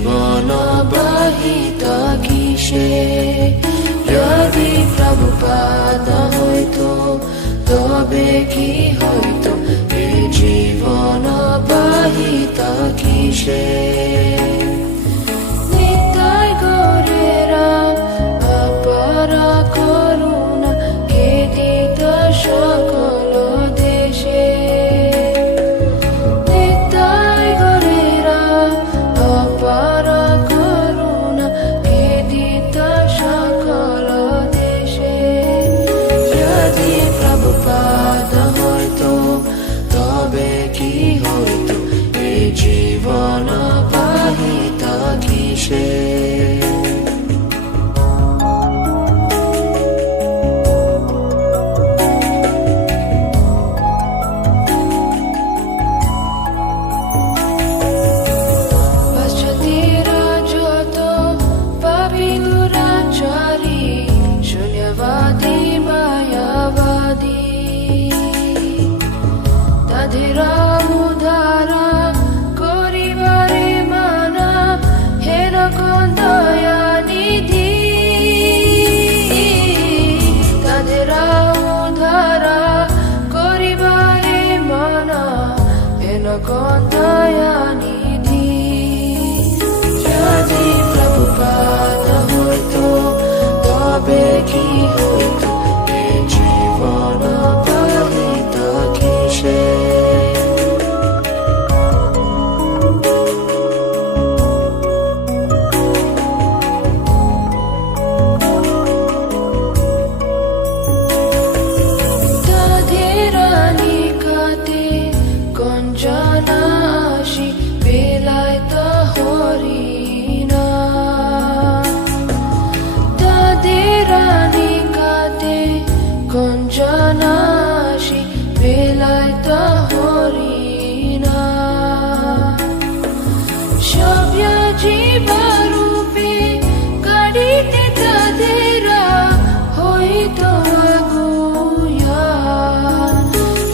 জীবন বাহিত কিসে যদি প্রভুপাদ হইতো তবে কি হইতো এ জীবন বাহিত কিসে নিতাই গৌরেরা অপার করুণা কে দিত সকল দেশে নিতাই গৌরেরা অপার করুণা কে দিত সকল দেশে যদি প্রভুপাদ হইতো তবে কি হইতো এ জীবন বাহিত কিসে দয়ানিধি যদি প্রভুপাদ হইতো তবে কি হইতো এ জীবন বাহিত কিসে গঞ্জনাশি বেলায়ত হরিণা সব্য জীবরূপে গাড়িতে তাদেরা হইত আগুয়া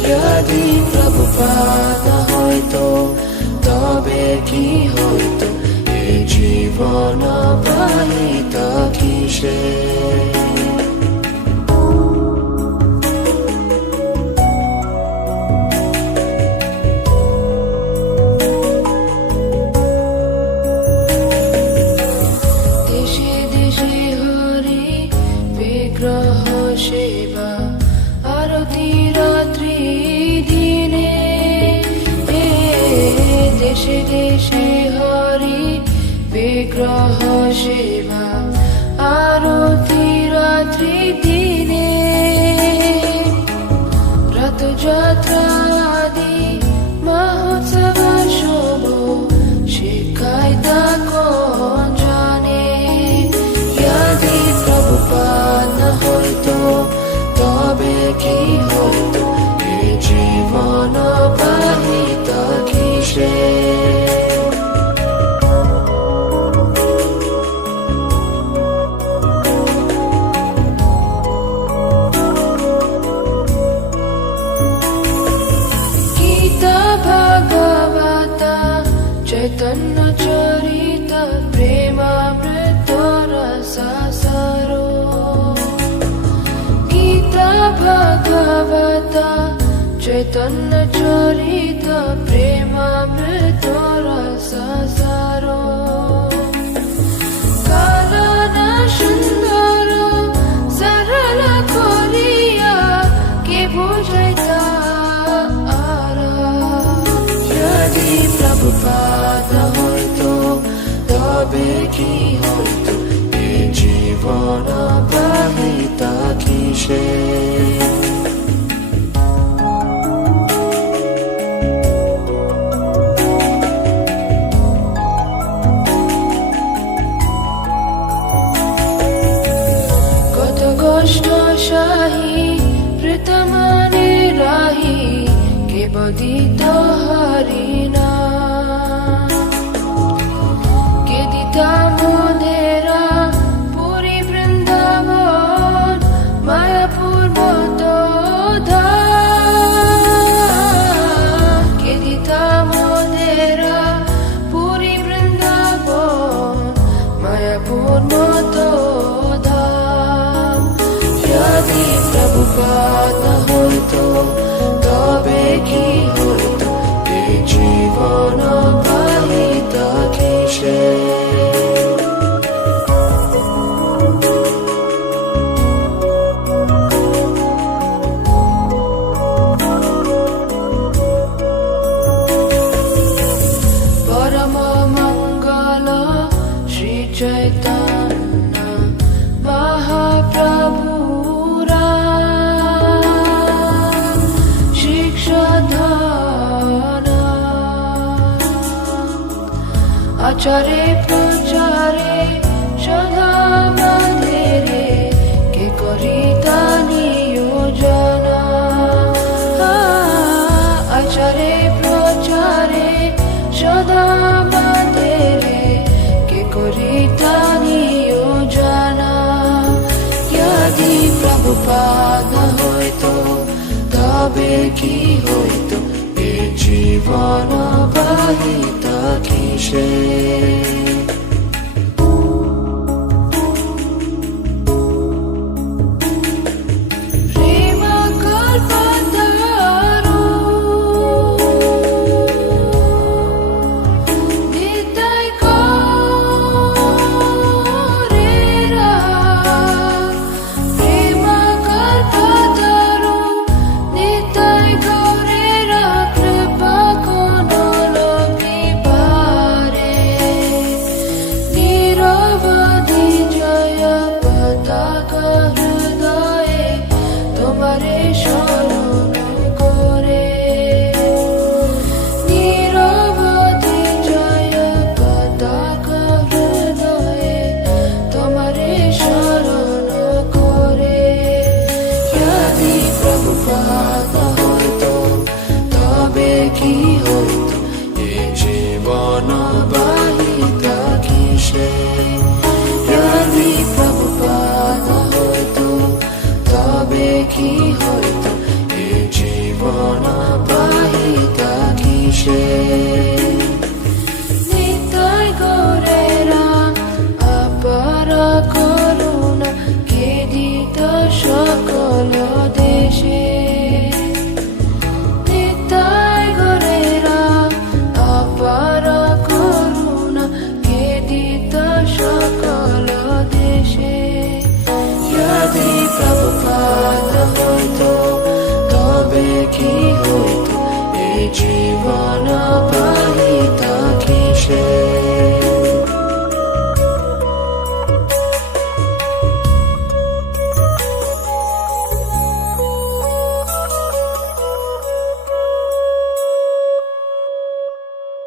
যদি প্রভুপাদ হইতো তবে কি হইতো এ জীবন বাহিত কিসে সেবা আরতি রাত্রি দিনে দেশে দেশে হরি বিগ্রহ সেবা আরতি রাত্রি দিনে রথযাত্রা আদি মহোৎসব শুভ শিখায় তা কোন জানে যদি প্রভুপাদ হইতো তবে কি হইতো এ জীবন বাহিত কিসে গীতা ভাগবত চৈতন্য চরিত প্রেমামৃত রস সারো গীতা ভাগবত চৈতন্য চরিত প্রেমামৃত রস সারো কারণ সুন্দর সরল করিয়া কে বুঝাইতা যদি প্রভুপাদ হইতো তবে কি হইতো এ জীবন বাহিত কিসে কত কষ্ট শাহী প্রীতমানে রাহি কে বদিত হরিণা কে দিতা মধেরা পুরী বৃন্দাবন মায়াপুর মতো প্রভুপাদ না হইতো তবে কি হইতো এই জীবন পাহিত কিসে चैतन्य महाप्रभुरा शिक्षाधान आचारे प्रचारे सदा मन्दिरे के करिता नियोजना आचारे प्रचारे सदा मन्दिरे करिता नियोजना यदि प्रभुपाद न हইতো তবে কি হইতো এই জীবন পাহিত কিসে